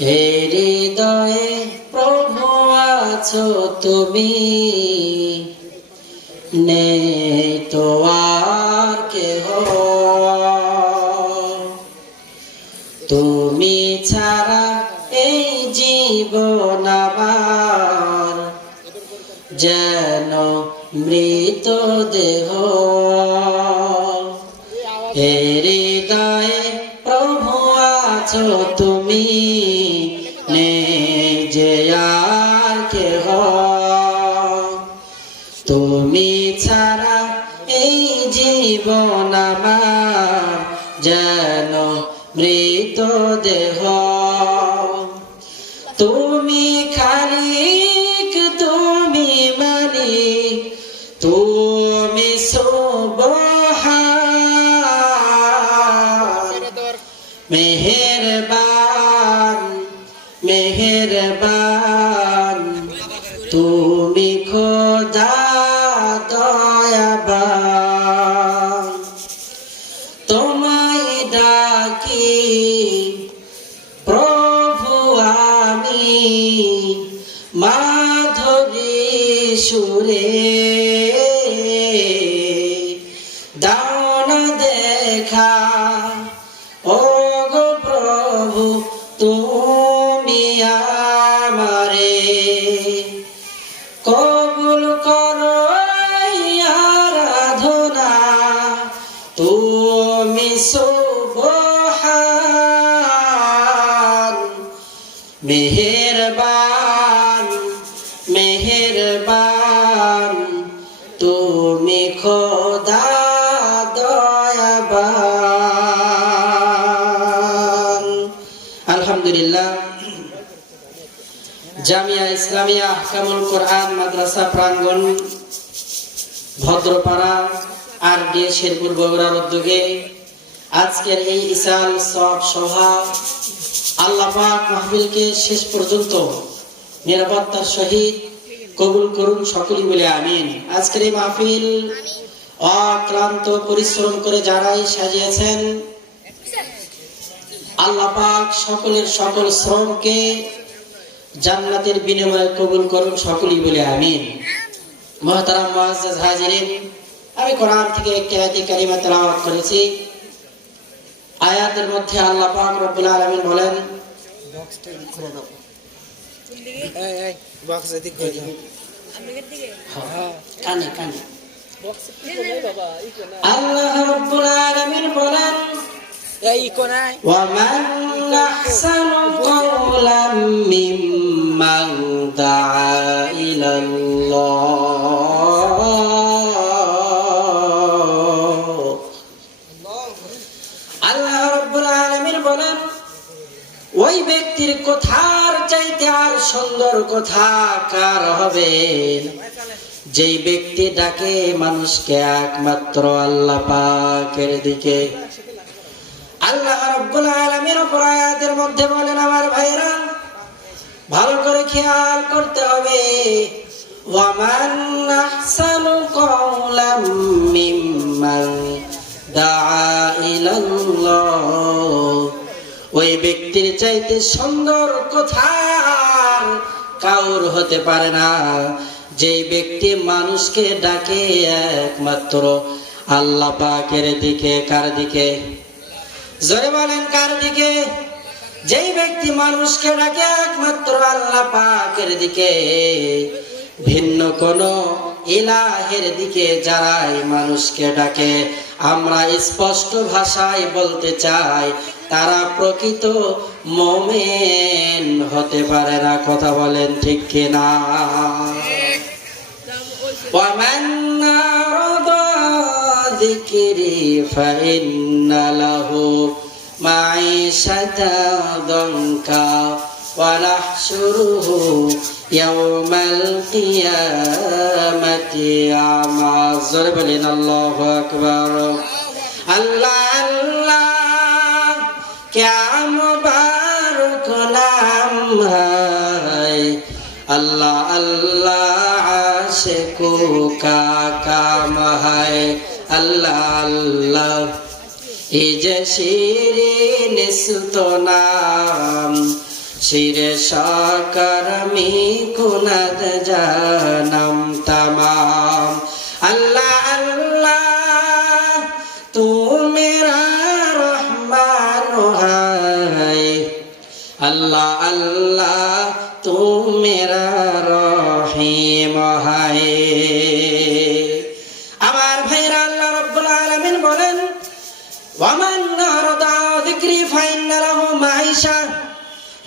হে হৃদয়ে প্রভু আছো তুমি, নেই তো আর কেহ, তুমি ছাড়া এই জীবন আমার যেন মৃত দেহ। হে হৃদয়ে প্রভু আছো তুমি, নেই যে আর কেহ, তুমি ছাড়া এই জীবন আমার যেন মৃত দেহ। তুমি খালিক, তুমি মালিক, তুমি সুবহান, মেহেরবান মেহেরবান, তুমি খোদা দয়াবান। তোমায় ডাকি প্রভু আমি মাধুরী সুরে, দাও না দেখা ও গো প্রভু তুমি আমারে, কবুল করো আরাধনা তুমি সুবহান, মেহেরবান মেহেরবান, তুমি খোদা দয়াবান। আলহামদুলিল্লাহ, জামিয়া ইসলামিয়া আহকামুল কোরআন মাদ্রাসা প্রাঙ্গণ, ভদ্রপাড়া আর.ডি. শেরপুর বগুড়ার উদ্যোগে আজকের এই ইসাল সব সভা, আল্লাহ পাক মাহফিলকে শেষ পর্যন্ত নিরাপত্তার সহিত কবুল করুন সকলেই বলে আমিন। আজকের এই মাহফিল অক্লান্ত পরিশ্রম করে যারাই সাজিয়েছেন, আল্লাহ পাক সকলের সকল শ্রমকে জান্নাতের বিনিময়ে কবুল করুন সকলেই বলে আমিন। মুহতারাম মুআজ্জাজ হাজিরিন, আমি কোরআন থেকে একটি আয়াতে কারিমা তেলাওয়াত করেছি। আয়াতের মধ্যে আল্লাহ পাক রব্বুল আলামিন বলেন, কানে কানে আল্লাহ রব্বুল আলামিন বলেন, وَمَنْ أَحْسَنُ قَوْلًا مِّمَّنْ دَعَا إِلَى اللَّهِ। আল্লাহ রাব্বুল আলামিন বলেন, ওই ব্যক্তির কথার চাইতে আর সুন্দর কথা কার হবে, যেই ব্যক্তি ডাকে মানুষকে একমাত্র আল্লাহ পাকের দিকে। আল্লাহ রাব্বুল আলামিন আয়াতের মধ্যে বলেন, আমার ভাইরা ভালো করে খেয়াল করতে হবে, ওয়ামান আহসানু কওলাম মিম্মান দাআ ইলাল্লাহ, ওই ব্যক্তির চাইতে সুন্দর কথা আর কাউর হতে পারে না, যেই ব্যক্তি মানুষকে ডাকে একমাত্র আল্লাহ পাকের দিকে। কার দিকে? জোরে বলেন, কার দিকে? যেই ব্যক্তি মানুষকে ডাকে একমাত্র আল্লাহ পাকের দিকে, ভিন্ন কোন ইলাহের দিকে যারাই মানুষকে ডাকে, আমরা স্পষ্ট ভাষায় বলতে চাই তারা প্রকৃত মুমিন হতে পারে না। কথা বলেন ঠিক কিনা? ওয়ামান আরাদা যিকরি ফাইন্না লাহু মাঈশাতান দানকা ওয়া নাহশুরুহু ইয়াওমাল কিয়ামাতি আমা। জোরে বলেন আল্লাহু আকবার। আল্লাহ আল্লাহ क्या मुबारक नाम है, अल्लाह अल्लाह आशिकों का काम है, अल्लाह अल्लाह इज शीरीन तो नाम শিরে সাকার আমি কুনাদ জানাম তামাম। আল্লাহ আল্লাহ তু মেরা রহমান হায়, আল্লাহ আল্লাহ তু মেরা রহিম হায়। আমার ভাইরা, আল্লাহ রাব্বুল আলামিন বলেন, ওয়ামান আরদা যিকরি ফাইন্না লাহু মাঈশা,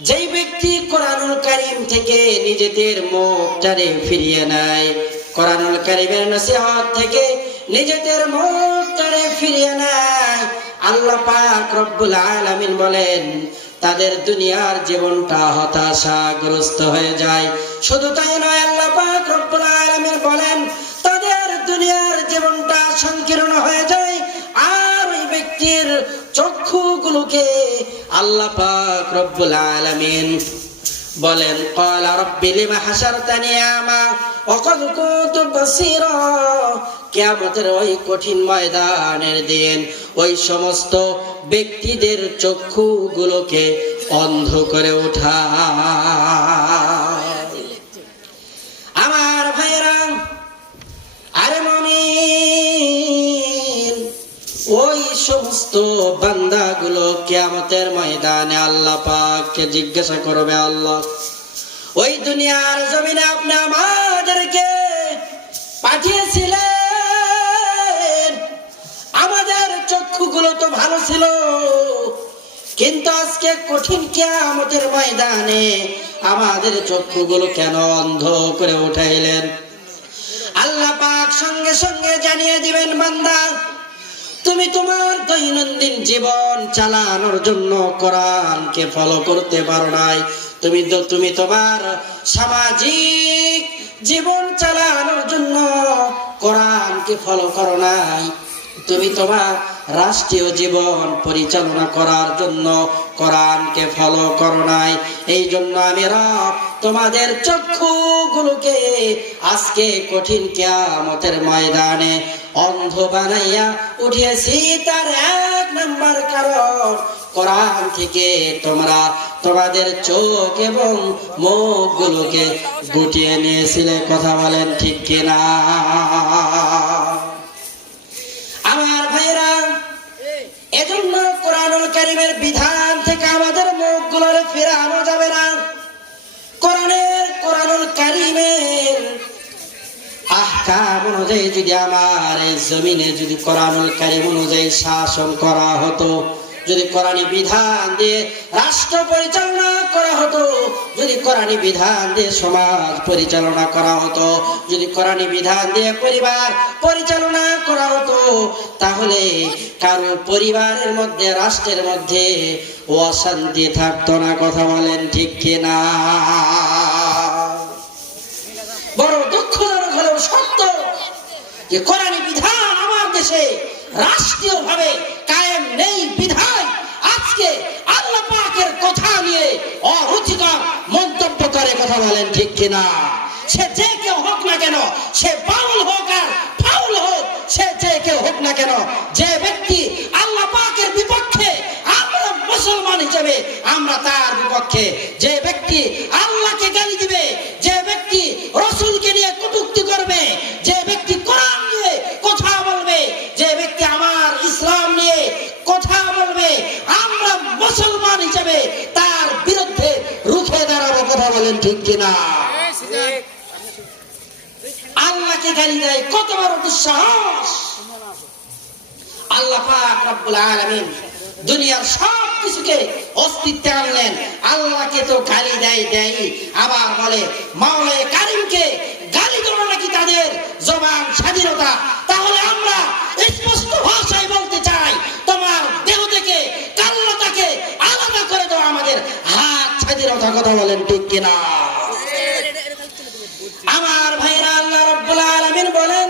যেই ব্যক্তি কোরআনুল কারীম থেকে নিজেদের মুখটারে ফিরিয়ে নেয়, কোরআনুল কারীমের নসিহত থেকে নিজেদের মুখটারে ফিরিয়ে নেয়, আল্লাহ পাক রব্বুল আলামিন বলেন তাদের দুনিয়ার জীবনটা হতাশাগ্রস্ত হয়ে যায়। শুধু তাই নয়, আল্লাহ পাক রব্বুল আলামিন বলেন তাদের দুনিয়ার জীবনটা সংকীর্ণ হয়ে যায়। আর ওই ব্যক্তির চক্ষুগুলোকে আল্লাহ পাক রব্বুল আলামিন বলেন, ক্বালা রাব্বি লিমা হাশারতানি আমা ওয়া ক্বাদ কুনতু বাসীরা। কিয়ামতের ওই কঠিন ময়দানের দিন ওই সমস্ত ব্যক্তিদের চক্ষুগুলোকে অন্ধ করে ওঠা। আমার ভাইরা, আরে মুমিন, ওই সমস্ত বান্দাগুলো কিয়ামতের ময়দানে আল্লাহ পাককে জিজ্ঞাসা করবে, আল্লাহ ওই দুনিয়ার জমিনে আপনি আমাদেরকে পাঠিয়েছিলেন, আমাদের চক্ষুগুলো তো ভালো ছিল, কিন্তু আজকে কঠিন কিয়ামতের ময়দানে আমাদের চক্ষুগুলো কেন অন্ধ করে উঠাইলেন? আল্লাহ পাক সঙ্গে সঙ্গে জানিয়ে দিবেন, বান্দা তুমি তোমার দৈনন্দিন জীবন চালানোর জন্য কোরআনকে ফলো করতে পারো নাই, তুমি তোমার সামাজিক জীবন চালানোর জন্য কোরআনকে ফলো করো নাই, তুমি তোমার রাষ্ট্রীয় জীবন পরিচালনা করার জন্য কোরআনকে ফলো করো নাই। এই জন্য আমি রব তোমাদের চক্ষুগুলোকে আজকে কঠিন কিয়ামতের ময়দানে অন্ধ বানাইয়া উঠিয়েছি। তার এক নাম্বার কারণ, কোরআন থেকে তোমরা তোমাদের চোখ এবং মুখগুলোকে গুটিয়ে নিয়েছিলে। কথা বলেন ঠিক কিনা? আমার ভাইরা, এজন্য কোরআনুল কারীমের বিধান থেকে আমাদের মুখগুলোরে ফেরানো যাবে না। কোরআনুল কারীমের আহকাম অনুযায়ী যদি আমার এই জমিনে যদি কোরআনুল কারীম অনুযায়ী শাসন করা হতো, যদি কোরআনী বিধান দিয়ে রাষ্ট্র পরিচালনা করা হতো, যদি কোরআনী বিধান দিয়ে সমাজ পরিচালনা করা হতো, যদি কোরআনী বিধান দিয়ে পরিবার পরিচালনা করা হতো, তাহলে কারো পরিবারের মধ্যে, রাষ্ট্রের মধ্যে অশান্তি থাকতো না। কথা বলেন ঠিক কিনা? বড় দুঃখজনক হলেও সত্য যে কোরআনী বিধান আমার দেশে রাষ্ট্রীয় ভাবে কায়েম নেই। বিধান আজকে আল্লাহ পাকের কথা নিয়ে অরুচিকর মন্তব্য করে। কথা বলেন ঠিক কিনা? সে যে কেউ হোক না কেন, সে বাউল হোক আর ফাউল হোক, সে যে কেউ হোক না কেন, যে ব্যক্তি আল্লাহ পাকের বিপক্ষে, আমরা মুসলমান হিসেবে আমরা তার বিপক্ষে। যে ব্যক্তি আল্লাহকে গালি দিবে, যে ব্যক্তি রাসূলকে নিয়ে কটূক্তি করবে, যে ব্যক্তি কোরআন নিয়ে কথা বলবে, যে ব্যক্তি আমার ইসলাম নিয়ে কথা বলবে, আমরা মুসলমান হিসেবে তার বিরুদ্ধে রুখে দাঁড়াবো। কথা বলেন ঠিক কিনা? আল্লাহকে গালি দেয়, কত বড় দুঃসাহস! আল্লাহ পাক রব্বুল আলামিন দুনিয়ার সব কিছুকে অস্তিত্বে আনলেন, আল্লাহকে তো গালি দেয়, আবার বলে মাওলায়ে কারীমকে গালি দেওয়া নাকি তাদের জবান স্বাধীনতা। তাহলে আমরা স্পষ্ট ভাষায় বলতে চাই, তোমার দেহ থেকে কাল্লাটাকে আলাদা করে দেওয়া আমাদের হাত স্বাধীনতা। কথা বলেন ঠিক কিনা? আমার ভাইরা, আল্লাহ রাব্বুল আলামিন বলেন,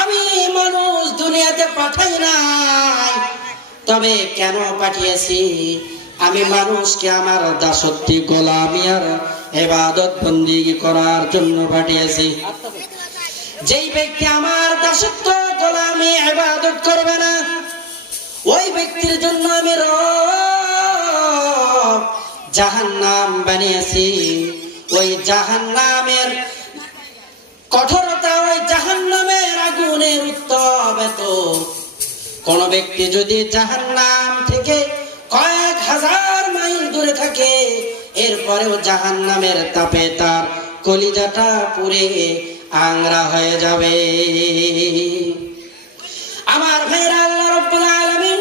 আমি মানুষ দুনিয়াতে পাঠাই নাই, তবে কেন পাঠিয়েছি? আমি মানুষকে আমার দাসত্ব, গোলামি আর ইবাদত বন্দেগী করার জন্য পাঠিয়েছি। যেই ব্যক্তি আমার দাসত্ব, গোলামি, ইবাদত করবে না, ওই ব্যক্তির জন্য আমি রব জাহান্নাম বানিয়েছি। ওই জাহান্নামের কঠোরতা, ওই জাহান্নামের আগুনের উত্তাপ এত, কোন ব্যক্তি যদি জাহান্নাম থেকে কয়েক হাজার মাইল দূরে থাকে, এরপরেও জাহান্নামের তাপে তার কলিজাটা পুড়ে আংরা হয়ে যাবে। আমার ভাইরা, আল্লাহ রাব্বুল আলামিন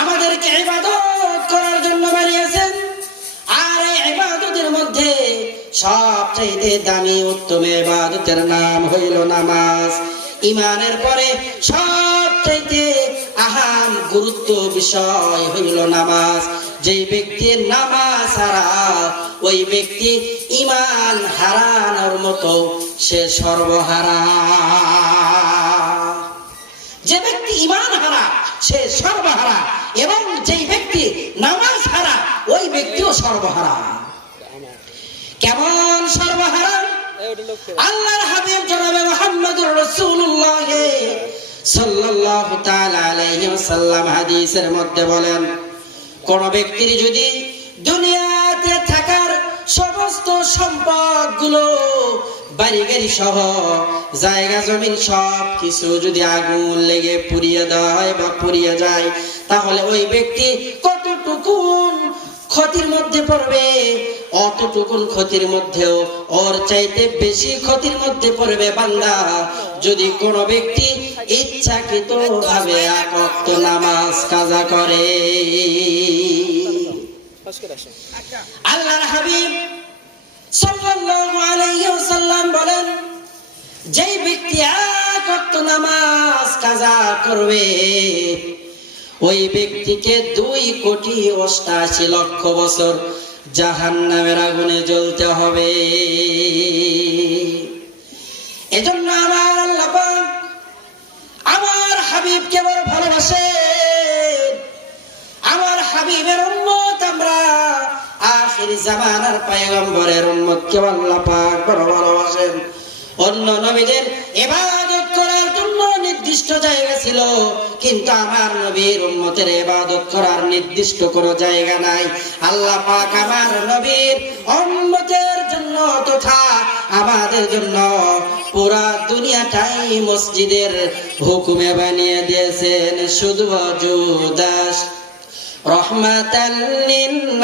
আমাদেরকে ইবাদত করার জন্য বানিয়েছেন। আর এই ইবাদতের মধ্যে সবচেয়ে দামি উত্তম ইবাদতের নাম হইল নামাজ। ঈমানের পরে সবচেয়ে আহাম গুরুত্ব বিষয় হইল নামাজ। যে ব্যক্তি নামাজ হারা, ওই ব্যক্তি ঈমান হারানোর মতো সে সর্বহারা। যে ব্যক্তি ঈমান হারা সে সর্বহারা, এবং যে ব্যক্তি নামাজ হারা ওই ব্যক্তিও সর্বহারা। কেমন সর্বহারা? আল্লাহর হাবিব জনাবে মুহাম্মদুর রাসূলুল্লাহ সাল্লাল্লাহু তাআলা আলাইহি ওয়াসাল্লাম হাদিসের মধ্যে বলেন, কোন ব্যক্তির যদি দুনিয়াতে থাকার সমস্ত সম্পদগুলো, বাড়ি গাড়ি সহ জায়গা জমিন সব কিছু যদি আগুন লেগে পুড়িয়ে দেওয়া হয় বা পুড়িয়ে যায়, তাহলে ওই ব্যক্তি কতটুকুন ক্ষতির মধ্যে পড়বে? অতটুকুন ক্ষতির মধ্যেও ওর চাইতে বেশি ক্ষতির মধ্যে পড়বে বান্দা যদি কোন ব্যক্তি ইচ্ছাকৃত ভাবে এক ওয়াক্ত নামাজ কাজা করে। আল্লাহর হাবিব সাল্লাল্লাহু আলাইহি ওয়াসাল্লাম বলেন, যেই ব্যক্তি এক ওয়াক্ত নামাজ কাজা করবে, ওই ব্যক্তিকে 2,88,00,000 বছর জাহান্নামের আগুনে জ্বলতে হবে। এজন্য আমার আল্লাহ পাক আমার হাবিবকে বড় ভালোবাসে। আমার হাবিবের উম্মত আমরা, আখিরি জামানার পয়গম্বরের উম্মতকে আল্লাহ পাক বড় ভালোবাসেন। অন্য নবীদের ইবাদত করার জন্য নির্দিষ্ট জায়গা ছিল, কিন্তু আমার নবীর উম্মতের ইবাদত করার নির্দিষ্ট কোনো জায়গা নাই। আল্লাহ পাক আমার নবীর উম্মতের জন্য তথা আমাদের জন্য পুরা দুনিয়াটাই মসজিদের হুকুমে বানিয়ে দিয়েছেন। শুধু ওয়াজুদাস রহমাতাল লিল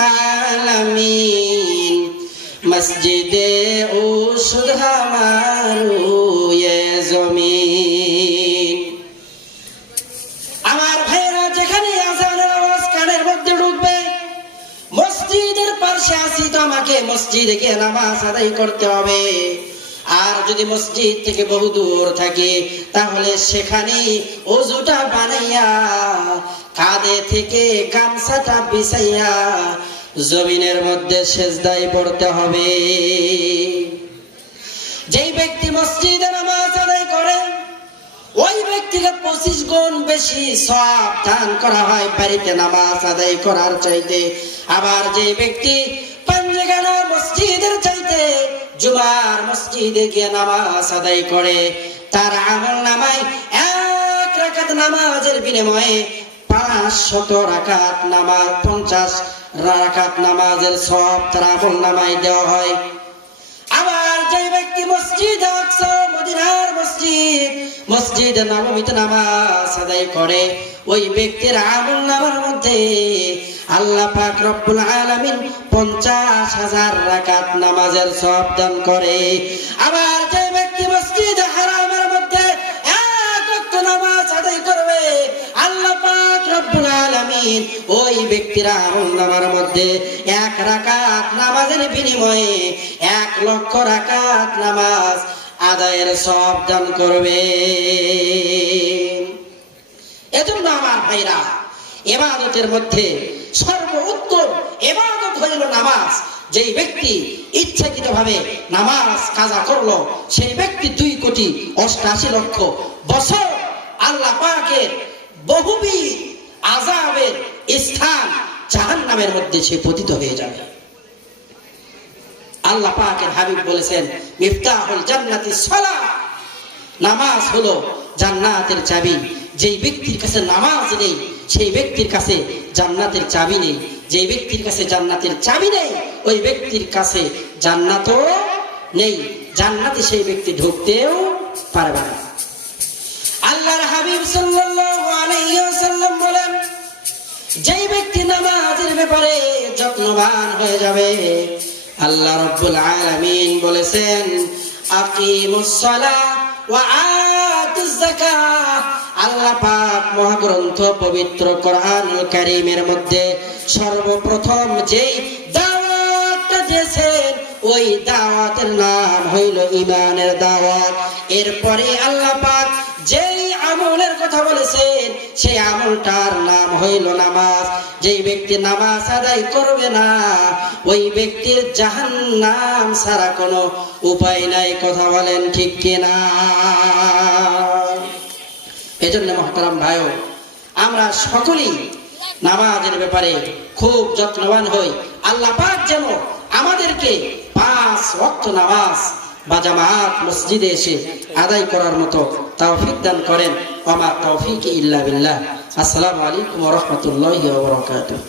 আলামিন মসজিদে ও সুধা মারু এ জমিন। আমার ভাইরা, যেখানে আযানের আওয়াজ কানের মধ্যে ঢুকবে, মসজিদের পাশে আসি তো আমাকে মসজিদে গিয়ে নামাজ আদায় করতে হবে। আর যদি মসজিদ থেকে বহু দূর থাকে, তাহলে সেখানে ওযুটা বানাইয়া কাঁধে থেকে গামছাটা বিছাইয়া জমিনের মধ্যে সেজদায় পড়তে হবে। যেই ব্যক্তি মসজিদে নামাজ আদায় করে, ওই ব্যক্তিকে 25 গুণ বেশি সওয়াব দান করা হয় বাড়িতে নামাজ আদায় করার চাইতে। আবার যে ব্যক্তি পাঞ্জেগানা মসজিদের চাইতে জুমার মসজিদে গিয়ে নামাজ আদায় করে, তার আমল নামায় 1 রাকাত নামাজের বিনিময়ে 500 রাকাত নামাজ, 50 রাকাত নামাজের সওয়াব তার আমল নামায় দেওয়া হয়। আবার যে ব্যক্তি মসজিদ আকসা, মদিনার মসজিদ, মসজিদ নববীতে নামাজ আদায় করে, ওই ব্যক্তির আমল নামার মধ্যে আল্লাহ পাক রব্বুল আলামিন 50,000 রাকাত নামাজের সওয়াব দান করে। আবার যে ব্যক্তি মসজিদ হারামের মধ্যে 1 ওয়াক্ত নামাজ আদায় করবে, আল্লাহ পাক রব্বুল আলামিন ওই ব্যক্তির আমল নামার মধ্যে 1 রাকাত নামাজের বিনিময়ে 1 লক্ষ রাকাত নামাজ আদায়ের সওয়াব দান করবে। এজন্য আমার ভাইরা, ইবাদতের মধ্যে সর্বোত্তম ইবাদত হইল নামাজ। যেই ব্যক্তি ইচ্ছাকৃতভাবে নামাজ কাজা করলো, সেই ব্যক্তি 2,88,00,000 বছর আল্লাহ পাকের বহুবিধ আযাবের স্থান জাহান্নামের মধ্যে সে পতিত হয়ে যাবে। আল্লাহ পাকের হাবিব বলেছেন, মিফতাহুল জান্নাতিস সালাহ, নামাজ হলো জান্নাতের চাবি। যেই ব্যক্তির কাছে নামাজ নেই, সেই ব্যক্তির কাছে জান্নাতের চাবি নেই। যে ব্যক্তির কাছে জান্নাতের চাবি নেই, ওই ব্যক্তির কাছে জান্নাতও নেই, জান্নাতে সেই ব্যক্তি ঢুকতেও পারবে না। আল্লাহর হাবিব সাল্লাল্লাহু আলাইহি ওয়াসাল্লাম বলেন, যেই ব্যক্তি নামাজের ব্যাপারে যত্নবান হয়ে যাবে, আল্লাহ রাব্বুল আলামিন বলেছেন, আকিমুস সালাহ ওয়া আতুজ যাকাত। আল্লাহ পাক মহাগ্রন্থ পবিত্র কোরআনুল কারীমের মধ্যে সর্বপ্রথম যেই দাওয়াতটা দিয়েছেন, ওই দাওয়াতের নাম হইল ঈমানের দাওয়াত। এরপরে আল্লাহ পাক যেই আমলের কথা বলেছেন, সেই আমলটার নাম হইল নামাজ। যেই ব্যক্তি নামাজ আদায় করবে না, ওই ব্যক্তির জাহান্নাম ছাড়া কোনো উপায় নাই। কথা বলেন ঠিক কিনা? এজন্য মুহতারাম ভাইও, আমরা সকলেই নামাজের ব্যাপারে খুব যত্নবান হই। আল্লাহ পাক যেন আমাদেরকে 5 ওয়াক্ত নামাজ বা জামাত মসজিদে এসে আদায় করার মতো তৌফিক দান করেন। ওয়া মা তৌফিক ইল্লা বিল্লাহ। আসসালামু আলাইকুম ওয়া রাহমাতুল্লাহি ওয়া বারাকাতুহু।